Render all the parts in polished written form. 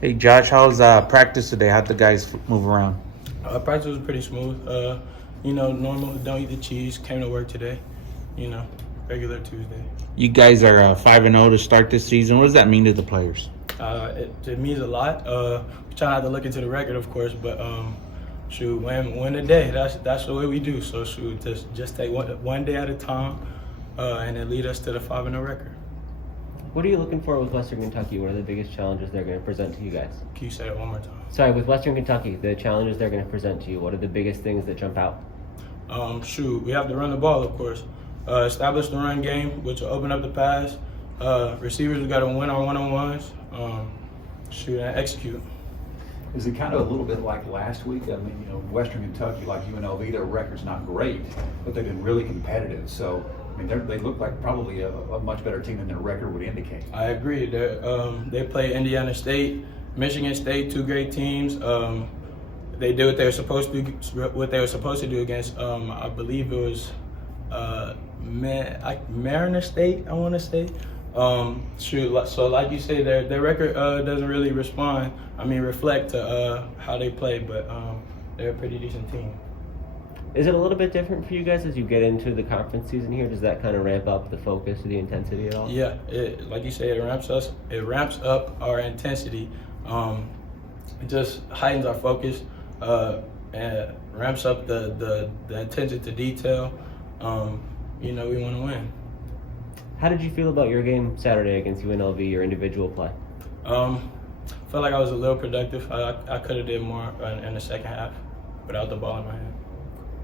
Hey Josh, how's practice today? How'd the guys move around? Practice was pretty smooth. Normal. Don't eat the cheese. Came to work today. Regular Tuesday. You guys are 5-0 to start this season. What does that mean to the players? It means a lot. Try not to look into the record, of course, but win the day. That's the way we do. So just take one day at a time, and it lead us to the 5-0 record. What are you looking for with Western Kentucky? What are the biggest challenges they're going to present to you guys? Can you say that one more time? Sorry, with Western Kentucky, the challenges they're going to present to you, what are the biggest things that jump out? We have to run the ball, of course. Establish the run game, which will open up the pass. Receivers, we got to win our one-on-ones. And execute. Is it kind of a little bit like last week? I mean, Western Kentucky, like UNLV, their record's not great, but they've been really competitive. So, I mean, they look like probably a much better team than their record would indicate. I agree. They play Indiana State, Michigan State, two great teams. They did what they were supposed to do against. I believe it was Mariner State. I want to say. So like you say, their record doesn't really reflect to how they play, but they're a pretty decent team. Is it a little bit different for you guys as you get into the conference season here? Does that kind of ramp up the focus or the intensity at all? Yeah, like you say, it ramps up our intensity. It just heightens our focus and ramps up the attention to detail. We want to win. How did you feel about your game Saturday against UNLV, your individual play? Felt like I was a little productive. I could have did more in the second half without the ball in my hand.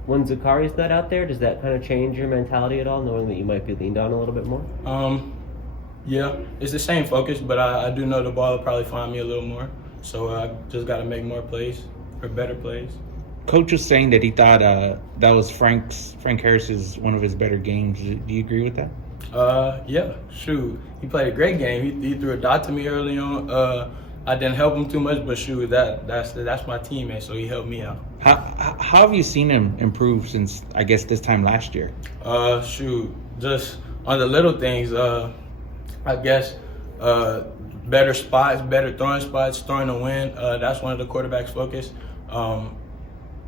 When Zakari's not out there, does that kind of change your mentality at all, knowing that you might be leaned on a little bit more? Yeah, it's the same focus, but I do know the ball will probably find me a little more. So I just got to make more plays or better plays. Coach was saying that he thought that was Frank Harris's one of his better games. Do you agree with that? Yeah, he played a great game. He threw a dot to me early on. I didn't help him too much, but that's my teammate, so he helped me out. How have you seen him improve since, I guess, this time last year? Just on the little things. I guess better spots, better throwing spots, throwing to win. That's one of the quarterback's focus.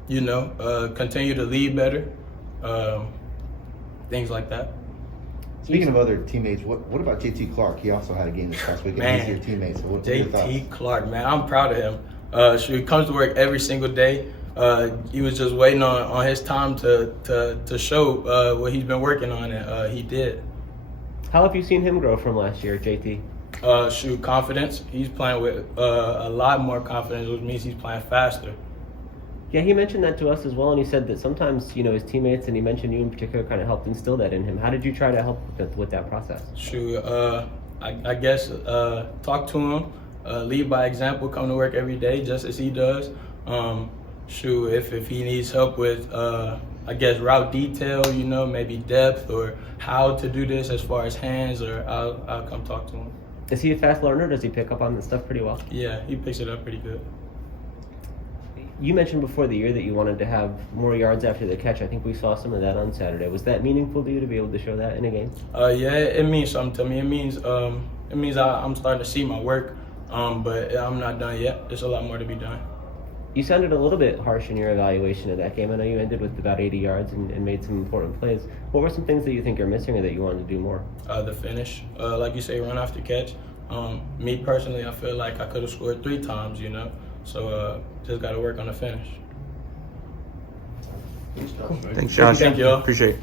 Continue to lead better. Things like that. Speaking of other teammates, what about JT Clark? He also had a game this past week against your teammates. So what are your thoughts? JT Clark, man, I'm proud of him. He comes to work every single day. He was just waiting on his time to show what he's been working on, and he did. How have you seen him grow from last year, JT? Confidence. He's playing with a lot more confidence, which means he's playing faster. Yeah, he mentioned that to us as well, and he said that sometimes, his teammates, and he mentioned you in particular, kind of helped instill that in him. How did you try to help with that process? I guess talk to him, lead by example, come to work every day just as he does. If he needs help with, route detail, maybe depth or how to do this as far as hands, or I'll come talk to him. Is he a fast learner? Does he pick up on this stuff pretty well? Yeah, he picks it up pretty good. You mentioned before the year that you wanted to have more yards after the catch. I think we saw some of that on Saturday. Was that meaningful to you to be able to show that in a game? Yeah, it means something to me. It means I'm starting to see my work, but I'm not done yet. There's a lot more to be done. You sounded a little bit harsh in your evaluation of that game. I know you ended with about 80 yards and made some important plays. What were some things that you think are missing or that you wanted to do more? The finish. Like you say, run after catch. Me personally, I feel like I could have scored 3 times, So just got to work on the finish. Thanks, Josh. Thank you all. Appreciate it.